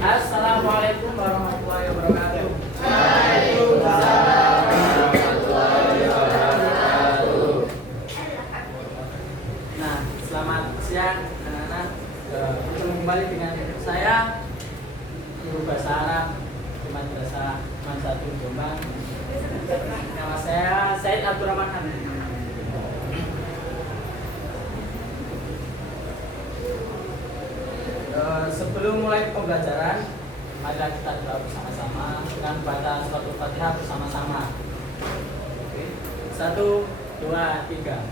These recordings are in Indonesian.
Assalamualaikum warahmatullahi wabarakatuh. Waalaikumsalam warahmatullahi wabarakatuh. Nah, selamat siang anak-anak. Bertemu kembali dengan saya, guru bahasa Arab di Madrasah Mansatu Jombang. Nama saya Said Abdurrahman Hamid. Sebelum mulai pembelajaran, mari kita doa bersama-sama dengan baca surat Al-Fatihah bersama-sama. Oke. 1, 2, 3.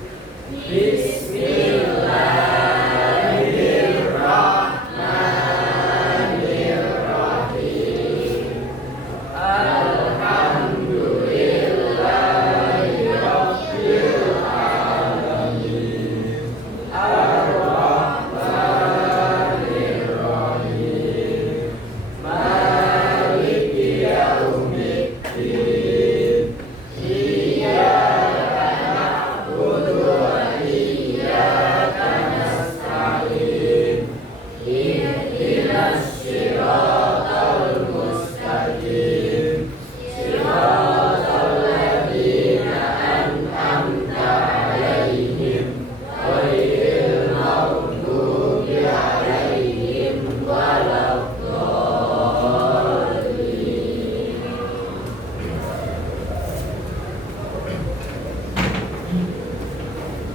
Bismillahirrahmanirrahim. Alhamdulillahirabbil alamin. Ar-Rahmanir Rahim. Maliki yaumiddin. Iyyaka na'budu wa iyyaka nasta'in. Ihdinas siratal mustaqim. Siratal ladzina an'amta 'alaihim ghairil maghdubi 'alaihim waladdallin.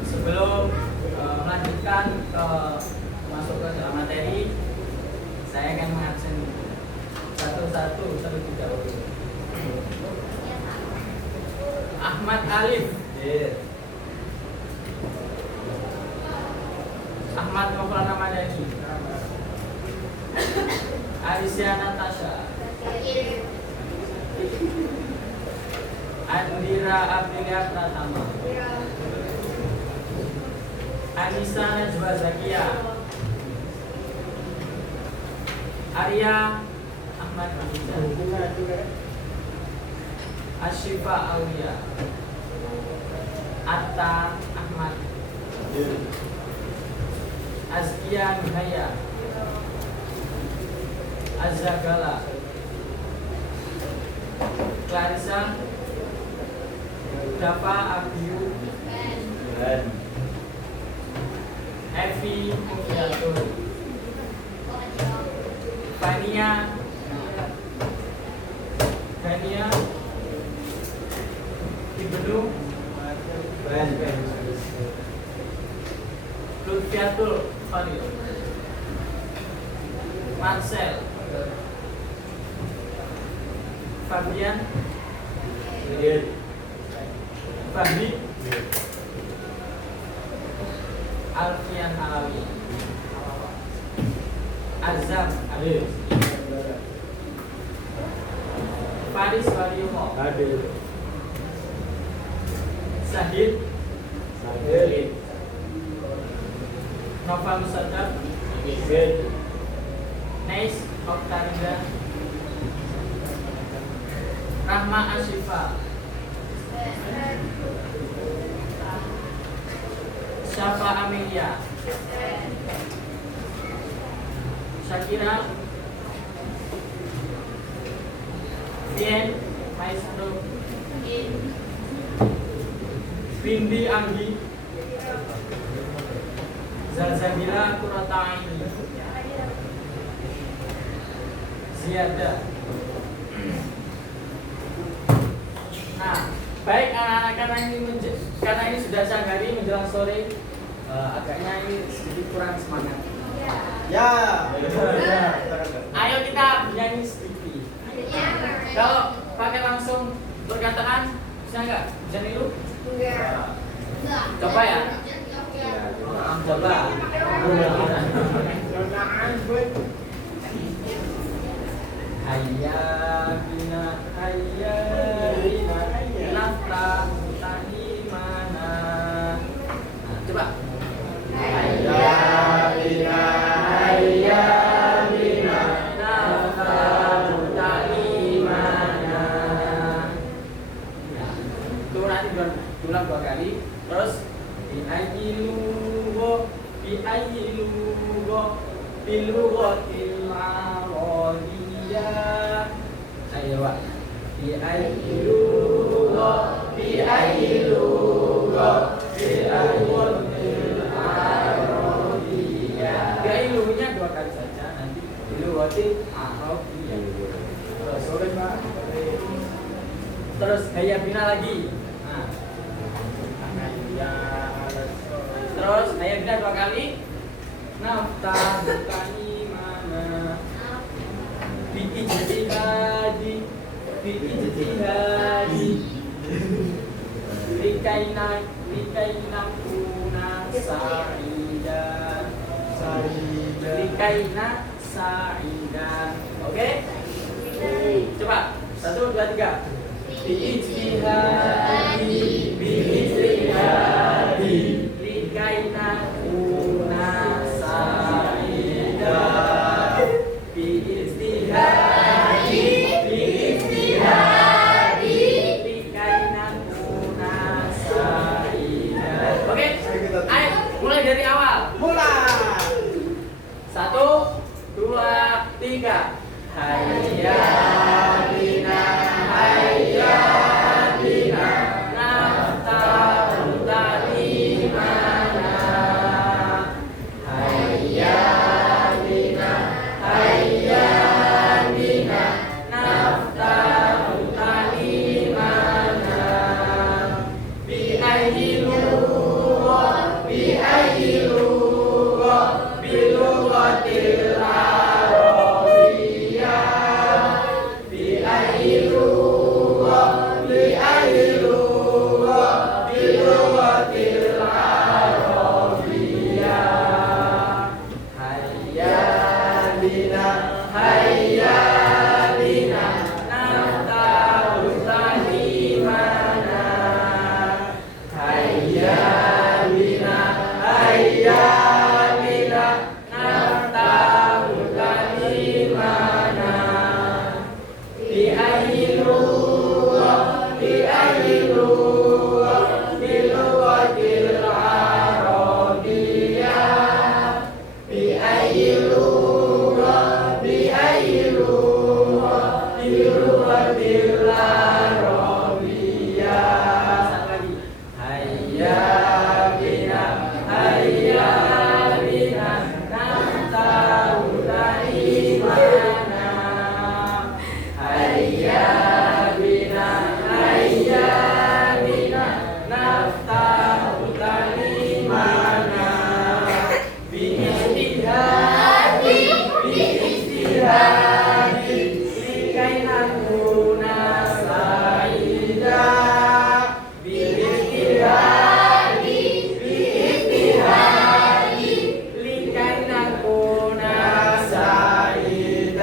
Sebelum melanjutkan masuk ke dalam materi, saya akan mengabsen satu-satu terlebih dahulu. Ahmad Alif. Ahmad Maulana Madani. Alicia Natasha. Andira Aprilia Pratama. Anissa Najwa Zakia. Arya Ahmad Hamida. Ashifa Aulia. Atta Ahmad. Azkia Nuhaya. Azagala. Clarissa. Dafa Abiyu. Evi Mufiatul. Fania. Fania. Ibnu Lutfiatul Fadil. Marcel. Fabian. Fahmi. Alfian Alawi. Azam Alif. Faris Waliyumo. Sahid. Nova Musadab. Nais Oktarida. Rahma Ashifa. Syafa Amelia. Shakira. Bien Maestro. Bindi Anggi. Zazabila Kurataini. Ziyada. Nah, baik anak-anak, karena ini sudah siang hari menjelang sore, agaknya ini sedikit kurang semangat. Ya. Ayo kita bernyanyi sedikit. Kalau pakai langsung perkataan, bisa nggak? Bisa niru? Coba ya. Coba. Hayya bina hayya bina nafta tani mana. Nah, coba. Hayya bina hayya bina nafta tani mana. Nah, itu nanti ulang 2 kali. Terus bi ayyi lugo bilughatil arabiyyah. Ayo Pak. Bi ayyi lughah bi ayyi arabiyyah. Bi ayyi lughahnya dua kali saja, nanti bilughatil arabiyyah. Terus gaya bina lagi. Nah. Terus gaya bina dua kali. Nafta bukani mana biijtihadi likaina kuna sa'idan. Oke? Coba 1, 2, 3. Biijtihadi likaina kuna sa'idan. Biijtihadi likaina kuna sa'idan. Oke? Ayo mulai dari awal. Mulai. 1, 2, 3. Hayya bina naftahu talimana. Hayya bina naftahu talimana. Bi ayyi lughah bilughatil arabiyyah. Bi ayyi lughah bilughatil arabiyyah. Hayya bina naftahu talimana. Hayya bina naftahu talimana. Bi ayyi lughah bilughatil arabiyyah. Bi ayyi lughah bilughatil arabiyyah. Satu lagi. Hayya bina naftahu talimana. Hayya bina naftahu talimana. Bi ijtihadi likaina kuna sa'idan. Bi ijtihadi likaina kuna sa'idan.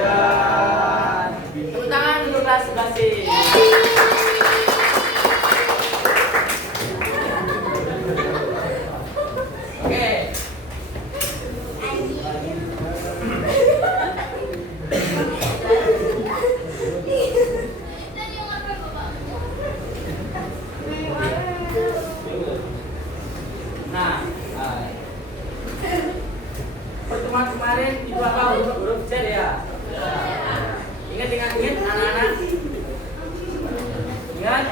Tepuk tangan dulu kelas 11. Oke. Nah, pertemuan kemarin itu apa, huruf Z ya? Ingat anak-anak? Ingat?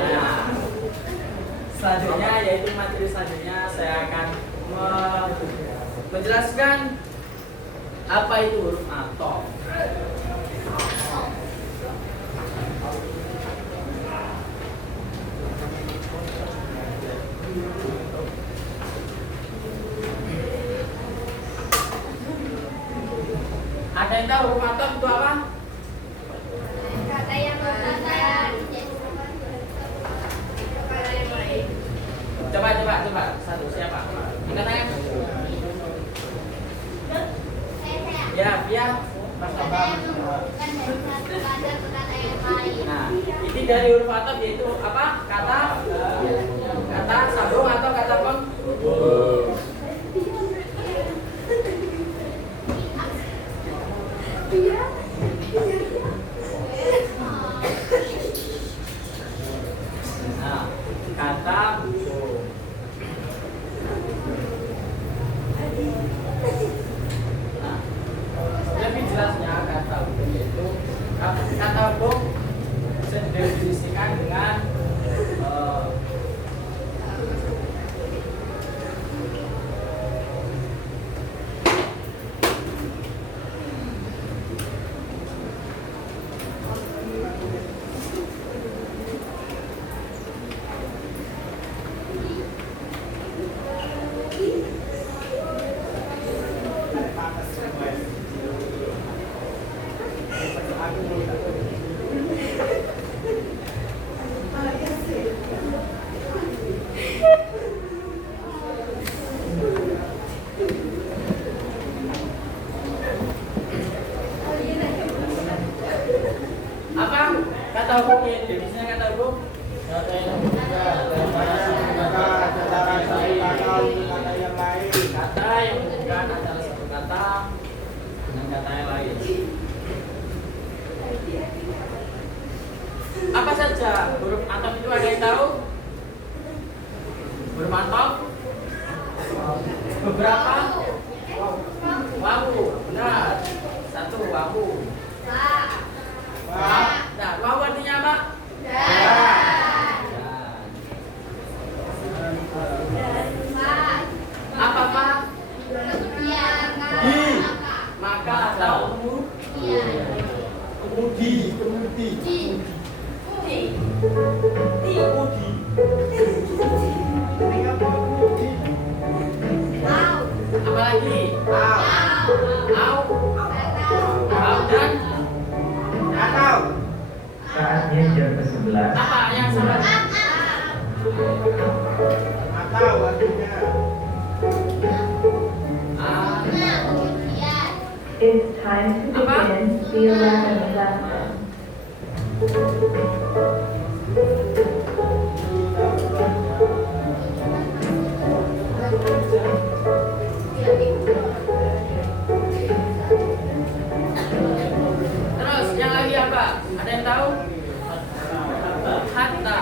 Nah, selanjutnya yaitu materi selanjutnya saya akan menjelaskan apa itu huruf athof. Ada yang tahu huruf athof itu apa? Kata yang mengatakan Coba satu siapa? Angkat tangan. Ya, Mas Abang. Nah, ini dari huruf athof yaitu apa? Kata sambung atau kata penghubung. Nah, kata Kata hukum bisa didefinisikan dengan apa kata hukumnya? Definisinya kata hukum Kata yang menunjukkan antara satu kata antara satu kata dengan kata yang lain. kata yang menunjukkan antara satu kata dengan kata yang lain. Apa saja huruf atop itu, ada yang tahu? Huruf atop beberapa? Wawu, benar. Satu wawu. Nah, wawu artinya apa? Apa pak? Maka atau Kemudi. Ini apa kemudi? apa lagi? Au dan Atau Saatnya jam ke-11. apa yang salah? atau artinya It's time to begin the 11th lesson. Terus yang lagi apa? Ada yang tahu? Hatta.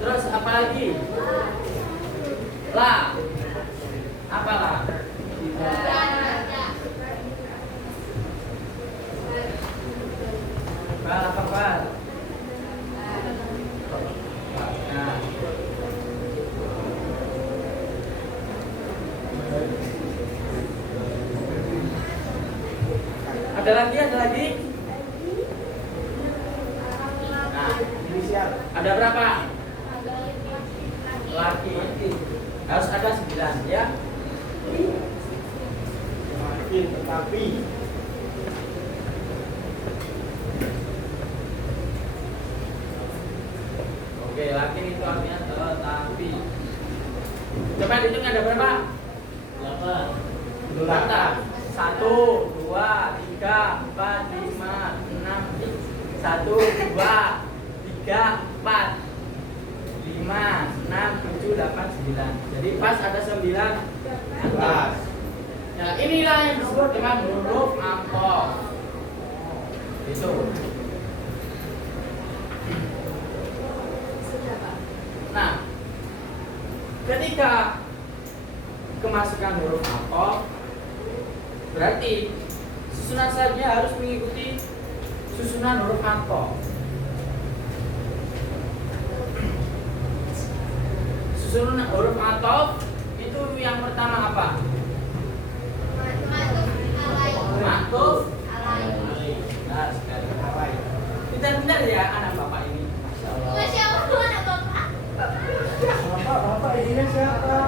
Terus apa lagi? La. Apa la? Bal apa bal? Nah. Ada lagi? Nah, inisial. ada berapa? Laki. Harus ada 9 ya. Makin tetapi Oke, laki itu artinya tetapi. Coba dihitung ada berapa? 8. 1, 2, 3, 4, 5, 6, 1, 2, 3, 4, 5, 6, 7, 8, 9. Jadi pas ada 9. 11. Nah, inilah yang disebut dengan huruf atop. Itu. Nah, ketika kemasukan huruf atop, berarti susunan saja harus mengikuti susunan huruf atop. Susunan huruf atop itu yang pertama apa? Maktuf. Nah, sekali. Pintar-pintar ya anak bapak ini. Masya Allah. Bapak ini siapa?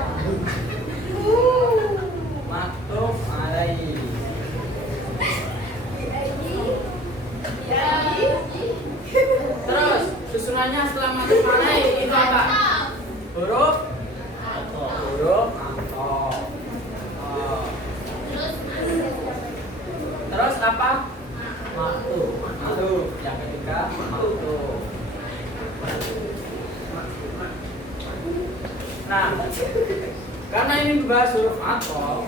Maktuf alaihi. Terus susunannya setelah maktuf alaihi itu apa? Huruf atop. Terus apa? Maktuf. Yang ketiga maktuf. Nah, karena ini membahas huruf atop,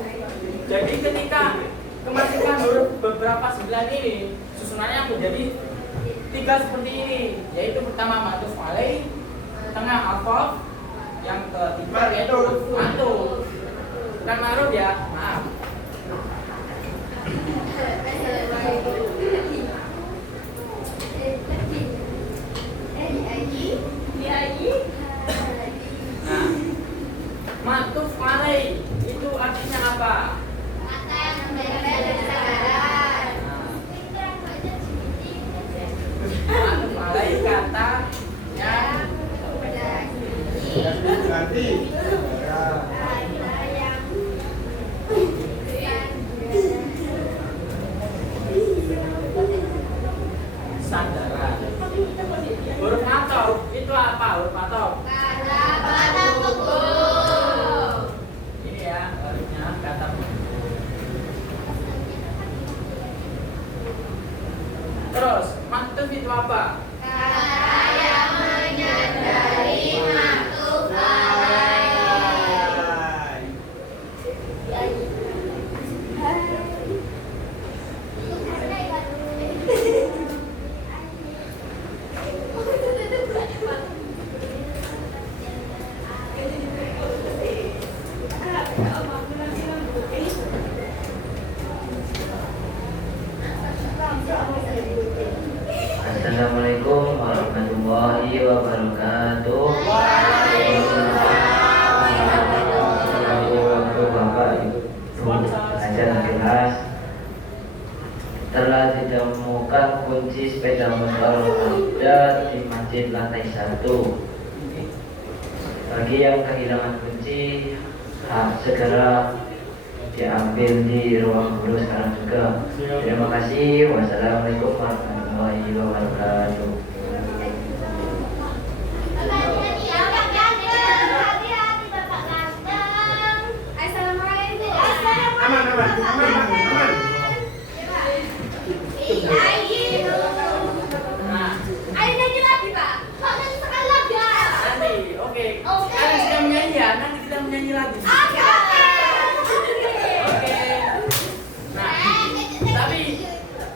jadi ketika kemasukan huruf beberapa 9 ini susunannya menjadi tiga seperti ini, yaitu pertama matuf alaih, tengah atof, yang ketiga yaitu matuf. Bukan ma'ruf ya, maaf. Nah, matuf alaih itu artinya apa? Kata yang berbeda dari sekarang. Matuf alaih kata yang Ganti. Ya. sandaran. Huruf atof itu apa? Huruf atof. Kata pada pukul. Ini ya hurufnya kata. Terus matuf itu apa? Kata yang menyadari maktub alaih. Assalamualaikum warahmatullahi wabarakatuh. Bapak Ibu ajar kelas telah ditemukan kunci sepeda motor ada di masjid lantai 1. Bagi yang kehilangan kunci segera diambil di ruang guru sekarang juga. Terima kasih. Wassalamualaikum warahmatullahi wabarakatuh. Nah, Ayo nyanyi lagi, Pak. Kok nyanyi sekali lagi ya? nanti oke. Oke. Sekarang sudah menyanyi ya, nanti kita menyanyi lagi. Oke. Oke. Nah, tapi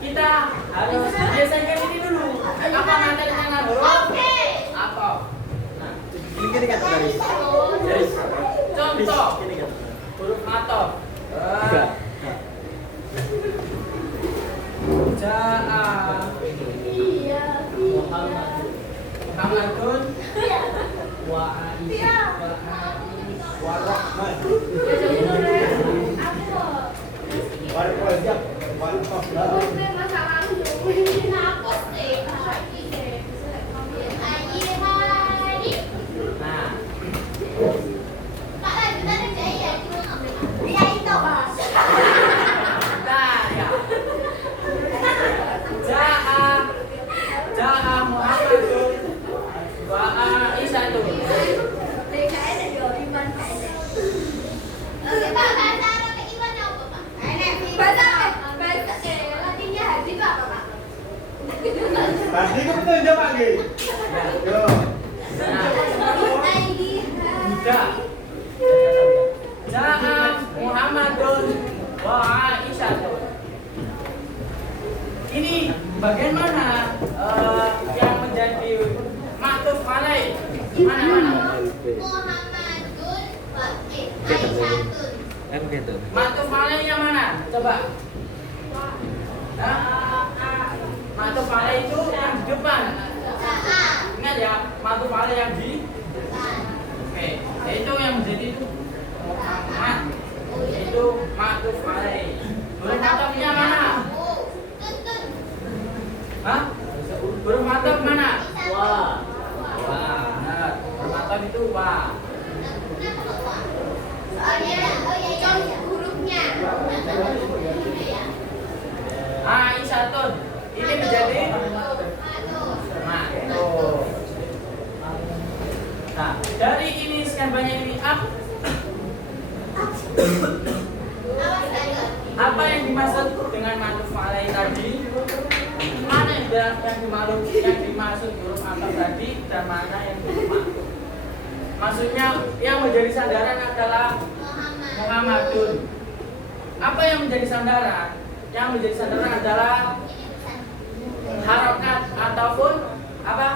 kita harus biasakan ini dulu. Apa materinya dengan huruf? Oke. Apa? Nah, Ini kata dari. jadi contoh huruf atof. Ja'a Muhammadun wa Aisyah wa Rahman. Warqajab. Warqajab. Nah, nah ya. Ja'a Muhammadun wa Aisyah. Tadi kamu tuh jawab lagi. Yo. Buddha. Ja'a Muhammadun wa Aisyah. Ini bagaimana yang menjadi maktuf alaih? Mana? Maktuf alaih yang mana? Coba. Maktuf alaih itu yang di depan. Ingat ya, maktuf alaih yang di. Oke, itu yang menjadi itu Muhammad. Itu maktuf alaih. Huruf atofnya mana? Hah? Huruf atof mana? Wah. Wah, benar. Huruf atof itu wah. Aisyatun. Ini menjadi maktuf. Nah, dari ini sekian banyak ini apa yang dimaksud dengan maktuf alaih tadi? Mana yang dimaksud huruf atof tadi dan mana yang dimaksud? Maksudnya yang menjadi sandaran adalah Muhammadun. Apa yang menjadi sandaran? Yang menjadi sandaran adalah harokat ataupun apa?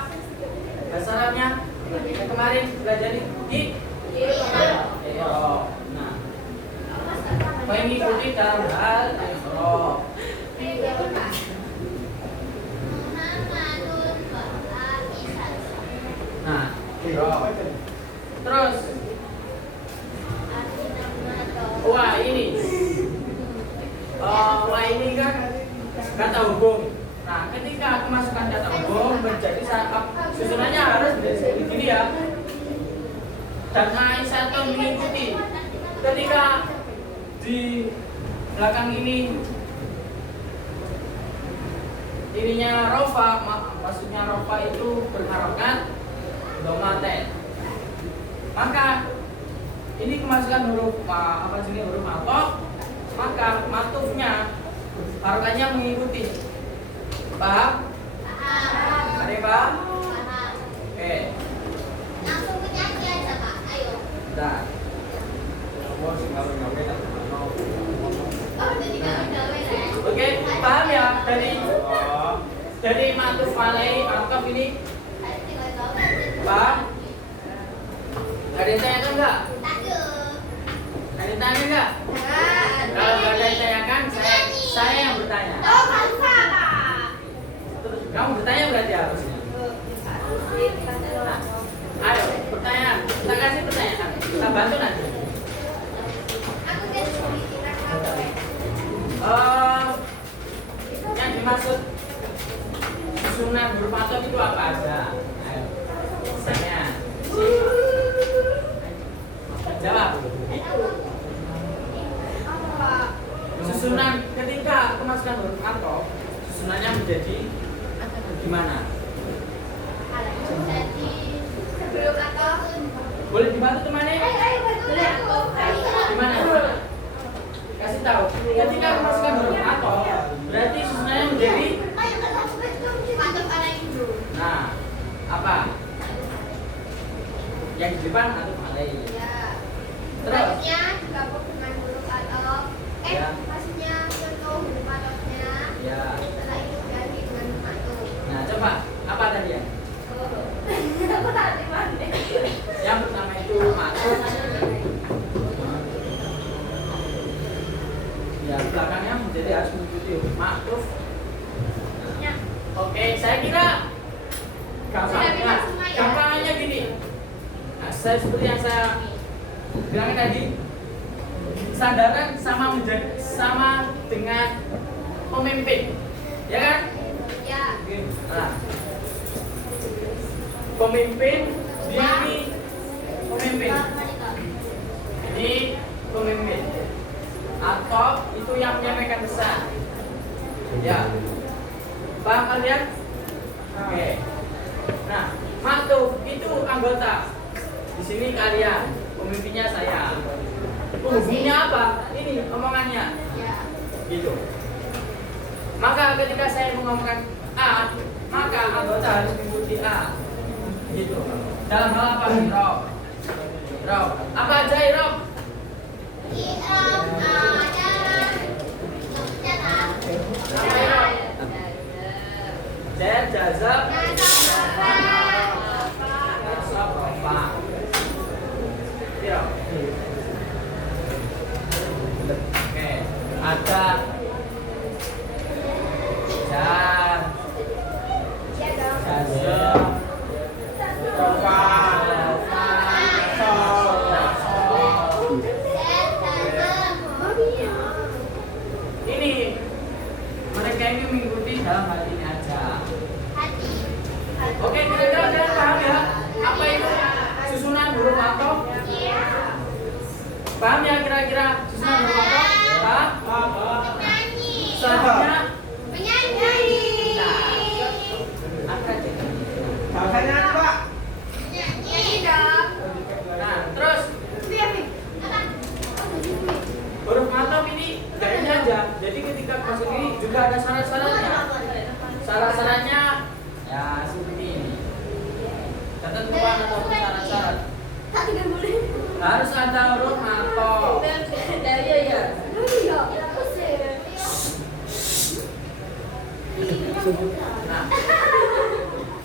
Bahasa Arabnya yang kemarin belajar di i'rab. Nah, mengikuti dalam hal i'rab. Nah, terus wah ini kan kata hukum. Nah, ketika aku masukkan kata hukum menjadi susunannya harus begini ya. Dan Aisyah itu mengikuti. Ketika di belakang ininya rofa, maksudnya rofa itu berharokat domaten. Maka ini kemasukan huruf huruf matof, maka matufnya harokatnya mengikuti. Paham? Ada yang paham? Oke. Langsung menyanyi aja Pak, ayo. Nah. Oh, jadi kamu gawe ya? Oke, paham ya dari matuf alai matof ini? Paham? Ada yang tanyakan enggak? Ada yang tanya enggak? Kalau nggak ada yang tanyakan, saya yang bertanya. Oh, bangsa Pak. Terus kamu bertanya berarti harusnya. Nah, ayo pertanyaan. Kita kasih pertanyaan. Kita bantu nanti. Aku kan Yang dimaksud susunan huruf matof itu apa aja? Ayo, misalnya jawab. Susunan ketika kemasukan huruf matof, susunannya menjadi gimana? jadi sebelum atau Boleh dibantu temannya? boleh aku. Gimana? Kasih tahu. Ketika kemasukan huruf matof, berarti susunannya menjadi Mantap ala itu. nah apa? Yang di depan atau alai. Ya. Terus? Maksudnya digabung dengan huruf atau Ya. maksudnya contoh huruf ataunya. Ya. Setelah itu ganti dengan matu. Nah, coba apa tadi ya? Aku tadi mana? Yang pertama itu matuf. Ya, belakangnya menjadi harus mengikuti matuf. Ya. Oke, saya kira Sudah bisa gampang. semua ya? Gampangnya gini. Nah, saya seperti yang saya bilang tadi, sandaran sama dengan pemimpin, ya kan? Ya. Nah, pemimpin dia ini pemimpin. Ini pemimpin atau itu yang menyampaikan pesan. Ya, paham kalian? Oke. Nah, matuf itu anggota. Di sini kalian, pemimpinnya saya. Hubungannya apa? Ini omongannya. Ya. Gitu. Maka ketika saya mengomongkan A, maka anggota harus mengikuti A. Gitu. Dalam hal apa? Rob. Apa aja Rob? I'rab adalah catat. Apa Rob? Jar, jazab, nasab, rofa. Iya. Oke. Ada jar, jazab, Rofa, Sol, ini mereka ini mengikuti dalam hal ini aja. Oke, kira-kira kalian paham ya? Apa itu susunan huruf matof? Paham ya kira-kira susunan huruf matof? Paham? Selanjutnya, apa aja? bahasanya apa, Pak? Nah, terus huruf matof ini gak ini aja. Jadi ketika masuk ini juga ada syarat-syaratnya. Syarat-syaratnya ya seperti ini. Ketentuan ataupun syarat-syarat. Harus ada huruf matof. Nah,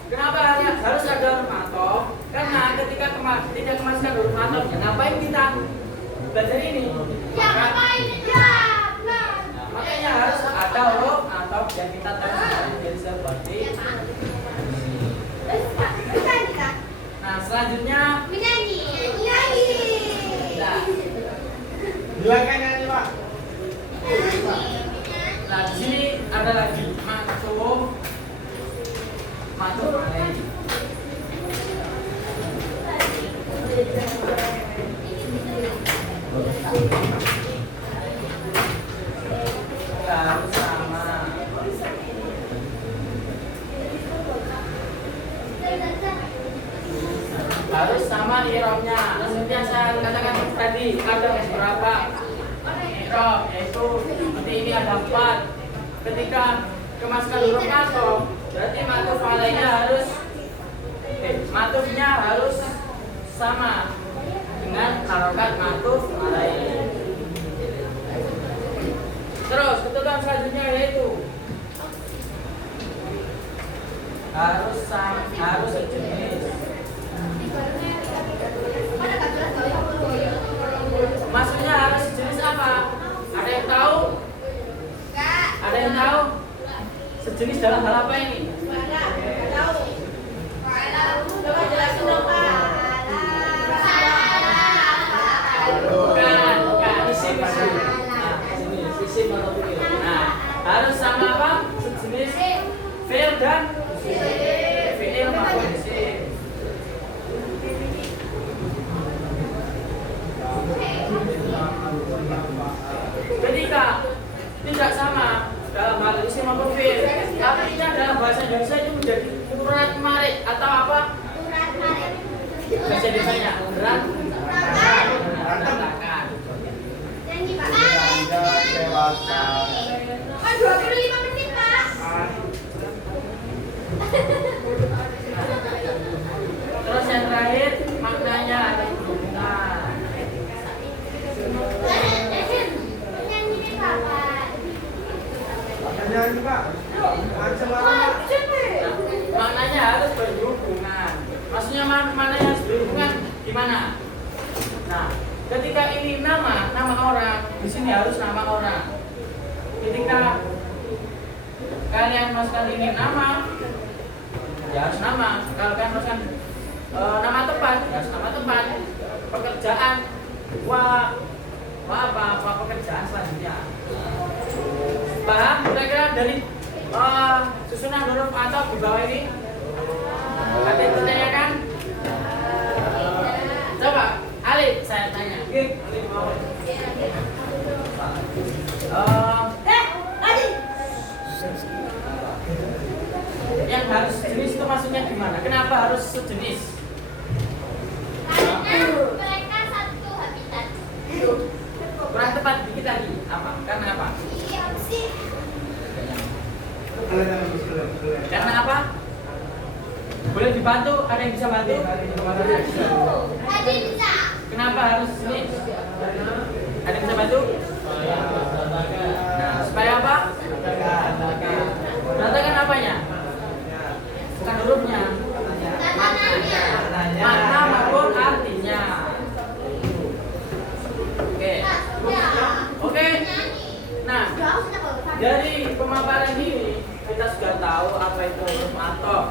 kenapa harus ada huruf ataf? Karena ketika tidak kemasukan huruf atafnya, ngapain kita belajar ini? Ya, ngapain ya? Nah. Makanya harus ada huruf ataf yang kita tahu seperti ini. Nah, selanjutnya Menyanyi. nah, Silakan nyanyi Pak. nah di sini ada lagi maksud alaih. Harus sama. Harus sama i'rabnya. Seperti yang saya katakan tadi, ada beberapa i'rab, yaitu seperti ini ada 4. Ketika kemasukan huruf ataf, berarti matuf alaihnya matufnya harus sama dengan harokat matuf alaih. Terus ketentuan selanjutnya yaitu harus sejenis. Maksudnya harus sejenis apa? Ada yang tahu? Ada yang tahu? Sejenis dalam hal apa ini? Coba jelasin dong, Pak. Bukan, isim. Nah, isim atau fi'il. Nah, harus sama apa? Sejenis fi'il dan fi'il maupun isim. Ketika tidak sama dalam hal isim maupun fi'il, artinya dalam bahasa Indonesia itu menjadi urat marik atau apa? Bahasa Indonesianya berantakan. Janji, Pak. Dewasa. Kan 25 menit, Pak. Terus yang terakhir maknanya ada hubungan. Nyanyi nih, Bapak. Nyanyi Pak. Macam apa Pak? Maknanya harus berhubungan. Maksudnya maknanya harus berhubungan gimana? Nah, ketika ini nama orang, di sini harus nama orang. Ketika kalian masukkan ini nama, ya harus nama. Kalau kalian masukkan nama tempat, ya harus nama tempat. Pekerjaan, apa pekerjaan selanjutnya. Paham kira-kira dari susunan huruf ataf di bawah ini? Ada yang ditanyakan? Coba, Alif saya tanya. Alif mau. Yang harus sejenis itu maksudnya gimana? Kenapa harus sejenis? Karena mereka satu habitat. Kurang tepat dikit lagi. Apa? Karena apa? Iya sih. Karena apa? Boleh dibantu? Ada yang bisa bantu? Tadi bisa. Kenapa harus sejenis? Ada yang bisa bantu? Nah, supaya apa? Berantakan apanya? Bukan hurufnya. Tantangannya. Makna maupun artinya. Oke. Oke. Nah, dari pemaparan ini kita sudah tahu apa itu huruf ataf.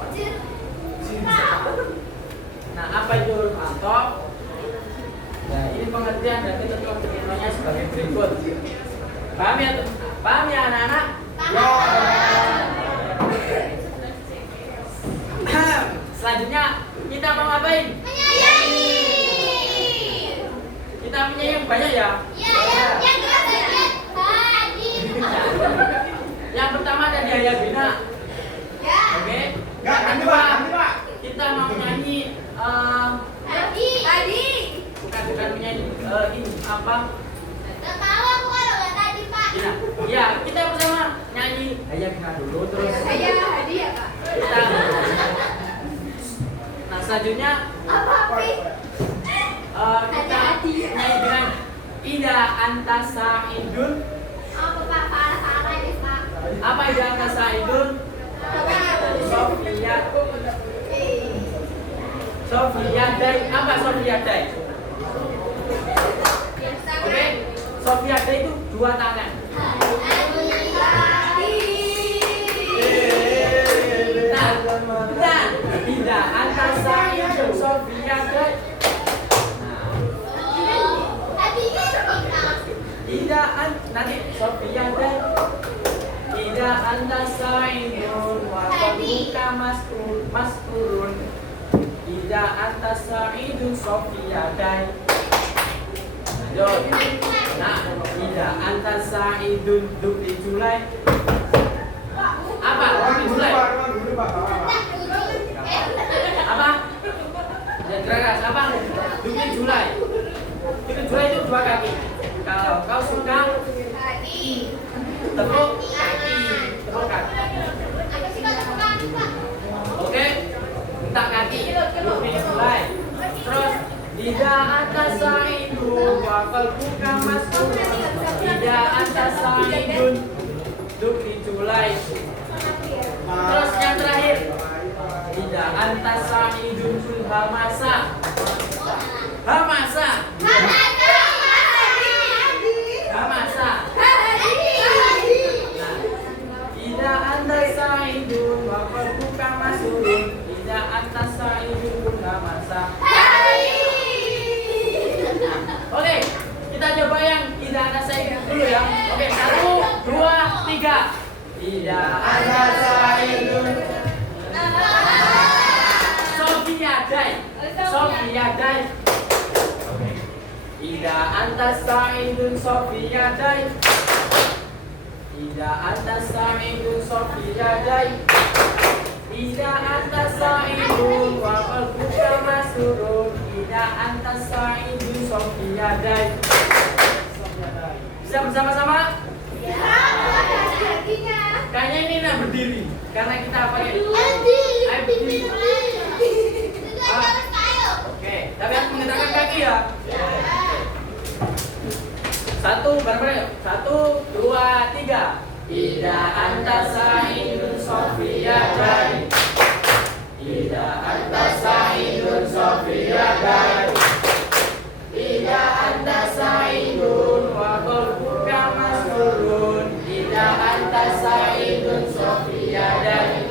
Nah, apa itu huruf ataf? Nah, ini pengertian dan ketentuan-ketentuannya sebagai berikut. Paham ya? Paham ya anak-anak? Selanjutnya kita mau ngapain? Menyayangi. Kita menyayangi banyak ya. Ya, yang kita bagian tadi. Yang pertama ada Yahya Bina. Ya. Oke. Enggak, Yang nanti kedua, Pak, nanti Pak. kita mau nyanyi Tadi. bukan menyanyi ini apa? Gak tahu aku kalau nggak tadi, Pak. Ya, kita bersama nyanyi Yahya Bina dulu terus Saya hadiah, Pak. kita. Nah, selanjutnya Apa, Pi? kita nyanyi dengan Ida Anta Sa'idun. Apa, Pak? Parah-parah ini, Pak. Apa Ida Anta Sa'idun? Sofiadai. Apa Sofiadai? Oke, Sofiadai itu dua tangan. Nah, tidak antara saya dan Sofiadai. Tidak nanti Sofiadai. Tidak anta sa'idun wa qabuka maskurun. Tidak anta sa'idun Sofiadai. Lanjut. Nah, tidak anta sa'idun duk di Julai. Apa? Duk di Julai. Apa? Yang keras apa? Duk di Julai. Duk di Julai itu dua kaki. Kalau kau suka tepuk kaki, tepuk kaki. Oke, minta kaki, duduk mulai. Terus tidak atas sa'idun wakal buka masuk. Tidak atas sa'idun duduk diculai. Terus yang terakhir, tidak atas sa'idun sul hamasa. Hamasa. Hamasa. Tidak anda sa'idun wakal buka masurun. Tidak anda sa'idun buka masa. Oke, kita coba yang tidak anda sa'idun dulu ya. Oke, 1, 2, 3. Tidak anda sa'idun. Sofiadai. Sofiadai. Tidak anda sa'idun Sofiadai. Tidak atas sa'idun Sofiadai. Tidak atas sa'idun wakal buka masurun. Tidak atas sa'idun Sofiadai. Bisa bersama-sama? Kayaknya ini nak berdiri karena kita pakai berdiri. Oke, tapi aku menggerakkan kaki ya. 1, bareng-bareng. 1, 2, 3. Tidak anta sa'idun Sofiadai. Tidak anta sa'idun Sofiadai. Tidak anta sa'idun wakal buka masurun. Tidak anta sa'idun Sofiadai.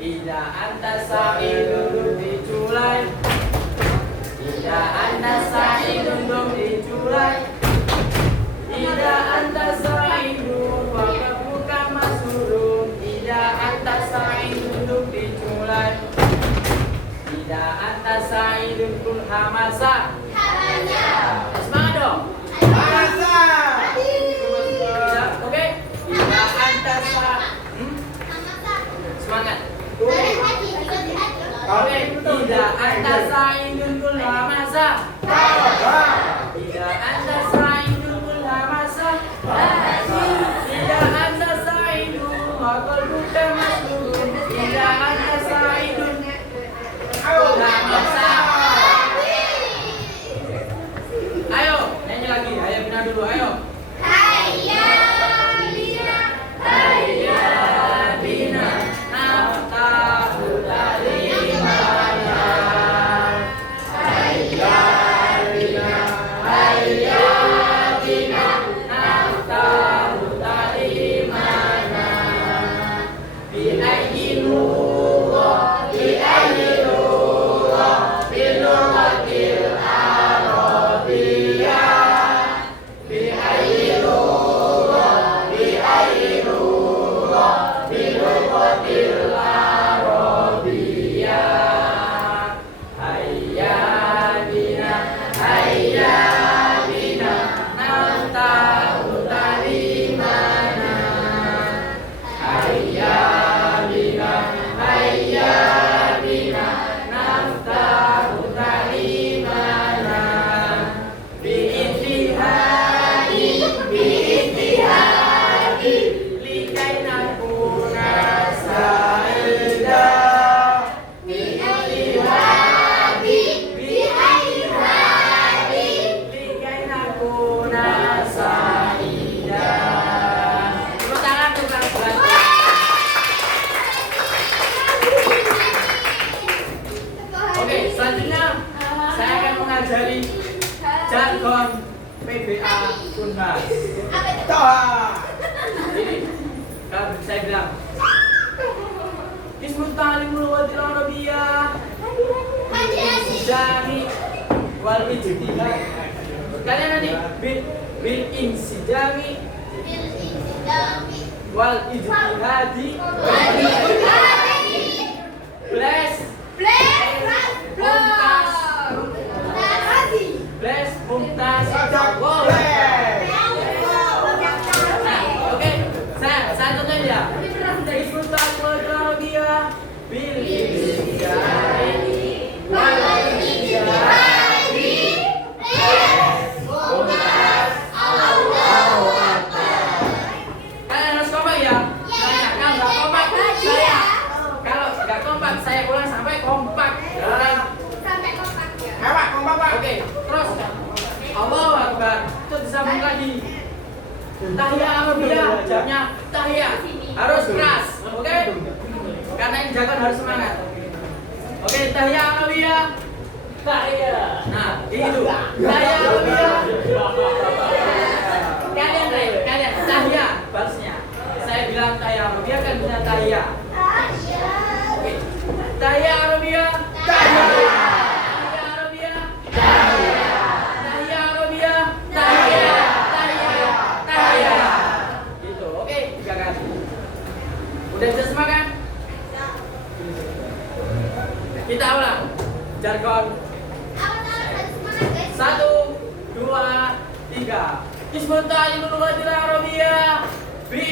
Tidak anta sa'idun diculai. Tidak anta sa'idun diculai. Tidak anta sa'idun wakal buka masurun. Tidak anta sa'idun duk diculai. Tidak anta sa'idun kul hamasa. Semangat dong. Oke. Tidak anta semangat. Oke. Tidak anta sa'idun kul hamasa. Tidak anta sa'idun kul hamasa. Tidak anta sa'idun wakal buka masurun. Tidak anta sa'idun kul hamasa. Ayo, nyanyi lagi. Ayo Bina dulu, ayo. Hayya Bina naftahu dari mana. Hayya PBA Unhas. Apa itu? Dah. Ini kalau saya bilang Ismul Ta'limul Wadil Arabiyah Jami wal ijtihad. Kalian nanti bil insijami wal ijtihadi bless mumtaz. Wow. Nah, oke. Saya contohin ya. Ismul Ta'limul Wadil Arabiyah bil insijami wal ijtihadi. Kalian harus kompak ya. Kalau nggak kompak, kalau nggak kompak saya ulang sampai kompak. Awak kompak Pak. Oke, terus Allahu Akbar. Itu disambung lagi. Tahiyah Arabiyah, jamnya tahiyah harus keras, oke? Karena yang jagoan harus semangat. Oke, tahiyah Arabiyah. Tahiyah. Nah, itu. Tahiyah Arabiyah. Kalian tahiyah balasnya. Saya bilang tahiyah Arabiyah kan bisa tahiyah. Oke. Tahiyah Arabiyah. Tahiyah Arabiyah. Tahiyah Arabiyah. Tahiyah. Gitu. Oke, 3 kali. Udah bisa semua kan? Kita ulang. Jargon 1, 2, 3. Ismul Ta'limul Wadil Arabiyah bil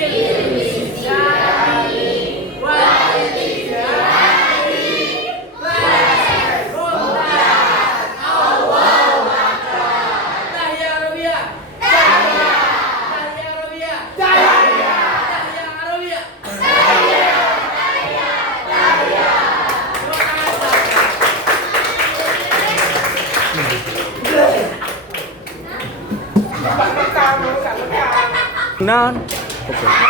insijami wal ijtihadi bless mumtaz Allahu Akbar. Tahiyah Arabiyah. Tahiyah Arabiyah. Tahiyah Arabiyah. Pak Mekah, bukan Mekah. Non. Oke.